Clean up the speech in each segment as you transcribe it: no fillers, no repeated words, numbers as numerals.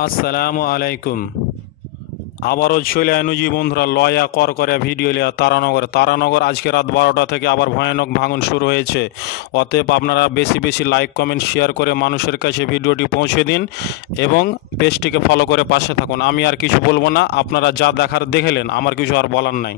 আসসালামু আলাইকুম। আবারও চলে আনুজি বন্ধুরা লয়া কর করে ভিডিও লিয়া তারানগর আজকে রাত 12টা থেকে আবার ভয়ানক ভাঙন শুরু হয়েছে। অতএব আপনারা বেশি বেশি লাইক কমেন্ট শেয়ার করে মানুষের কাছে ভিডিওটি পৌঁছে দিন এবং পেজটিকে ফলো করে পাশে থাকুন। আমি আর কিছু বলবো না, আপনারা যা দেখার দেখলেন, আমার কিছু আর বলার নাই।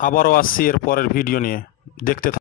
আবারও আসছি এর পরের ভিডিও নিয়ে, দেখতে থাকুন।